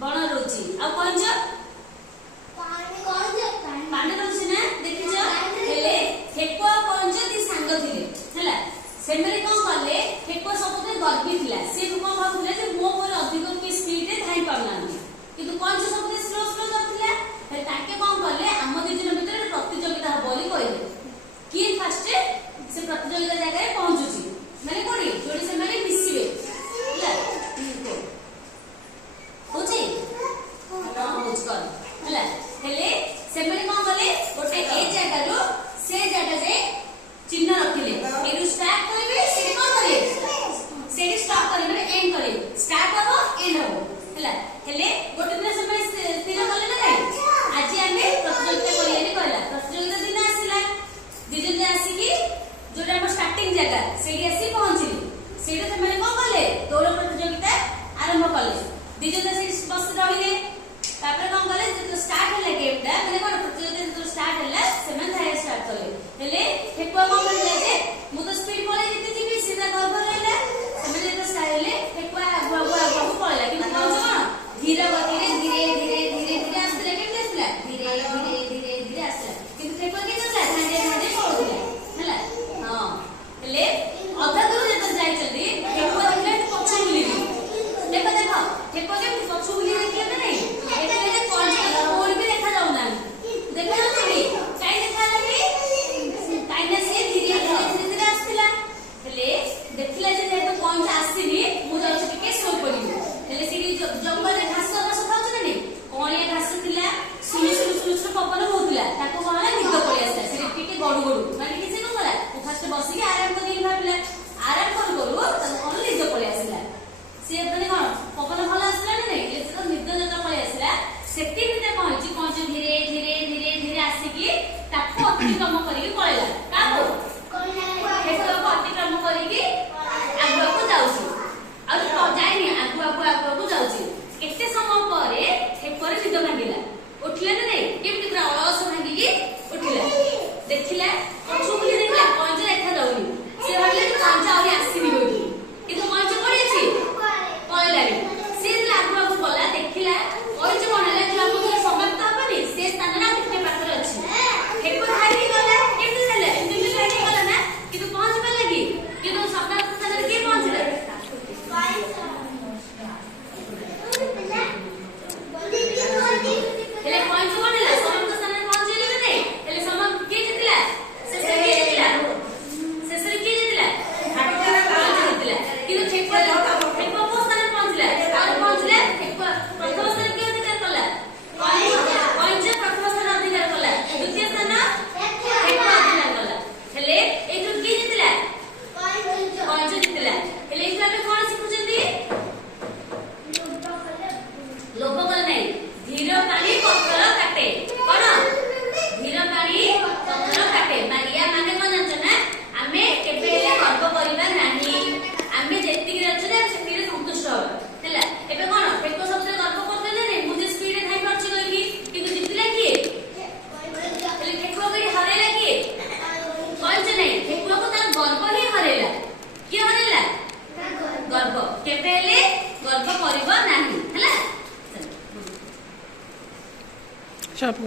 बण रोची आ कंज पानी रोची ना देखिछ हेले ठेकुआ कंज ती सांग थिले हैला सेमरे कोन करले ठेकुआ सबते गर्भी थिला से कोन भाबुले जे मो पर अधिक की स्पीड रे धाई पारना किंतु कंज सबते स्लो स्लो जाथिला हे ताके कोन करले हम दि दिन भीतर प्रतियोगिता बोली कहले की फास्ट से प्रतियोगिता जगह पहुंचुची माने कोडी जोडी से माने मिसिबे हैला होची होच कर हैला हेले सेमरे कोन करले गोटे ए जगह रो से जगह जे चिन्ह रखिले एनु स्टार्ट करबे से कोन करे से स्टॉप करे माने एंड करे स्टार्ट हो एंड हो हैला हेले गोटे दिन समय स्थिर करले ना नाही आज आमे प्रतियोगिता करियानी कहला प्रतियोगिता दिन आसिला दिजन आसी की जोटा हम स्टार्टिंग जगह सेठी आसी पहुंचली सेठी से माने कोन करले दौड़ प्रतियोगिता आरंभ करले दिजन से बस रहिले तापर कोन करले जो स्टार्ट होला गेमटा माने कोन प्रतियोगिता जो स्टार्ट होला से माने धाय स्टार्ट करले हेले ठेकुआ कोन करले जे मु तो स्पीड पळे जेते जीबी सीधा गर्भ रहला से माने तो स्टाइल ठेकुआ आगु पळला कि कोन कोन धीरे गतिरे धीरे धीरे धीरे धीरे आसले केते आसला धीरे धीरे धीरे धीरे आसला कि ठेकुआ के चला धांडे धांडे पळुला हैला हां हेले अधा दूर जेते जाई चली ठेकुआ देखले पछ बुली देखो देखो ठेकुआ के पछ बुली देखिए ना नहीं देखले जे कोन कोन भी देखा जाउना देखा जाउनी काई देखा लागी काई ना से धीरे धीरे धीरे आसतिला हेले देखले जे तो कोन आसीनी मु जाउ के सो पड़ी हेले सिरी जंगल रे घास घास खाउछ ना नहीं कोनिया घास थिला सुनी सुनी सुनी पवन होउतला ताको कोन निद पड़ी आसा सिरी टिके गडु गडु माने किसी न करा फास्ट बसी के आराम करी भाबला आराम करू करू ताको कोन निद पड़ी आसिला से माने कोन पवन भल आसला ना नहीं ले तो निद जता पड़ी आसिला सेति बिते कहछि कोन धीरे धीरे धीरे धीरे आसी की ताको अतिक्रम करी के पळेला काबो हेतो अतिक्रम करी के आगु को जाउछि आ तो जाइनी आगु को जाउछि केते समय परे ठेकुआ निद भांगिला उठले ना नहीं केमति पूरा अलस भांगी की उठिला देखिला पछु बुली देखला कोन देखा जाउनी से भाबले कोन आउरी आसीनी बोली किंतु कोन पड़ी अछि पळेला से आगु गला देखिला कोन बनला जो हम समाप्त हबनी से स्थान ना कितने पात्र अछि ठेकुआ हारी गला केमति चले दिल्ली हारी गला ना किंतु पहुंच पे लगी किंतु सपना स्थान के पहुंचले हेले पॉइंट बनला समाप्त स्थान पहुंचले नै हेले समाप्त के जितला शेषरे के जितला शेषरे के जितला जितला किंतु ठेकुआ को स्थान पहुंचला और पहुंचला ठेकुआ प्रथम स्थान के अधिकार कला पॉइंट प्रथम स्थान अधिकार कला द्वितीय स्थान ठेकुआ अधिकार कला हेले ए जो के जितला पॉइंट जितला हेले इकरा में कोन सिखुचंदी लोभ कल नहीं धीर पानी पत्थर काटे कोन धीर पानी पत्थर काटे मारिया माने कोन जानछ ना आमे केबे ले गर्व करिबा नाही आमे जेति कि रहछ ना सेति रे संतुष्ट हो हैला एबे कोन फेको सबसे गर्व करते ने मुझे स्पीड रे धाई परछ गई कि किंतु जितला कि हेले फेको गई हरेला कि कोन जे नहीं फेको को तार गर्व ही हरेला कि हरेला गर्व केबे ले गर्व करिबा नाही हैला Chapo.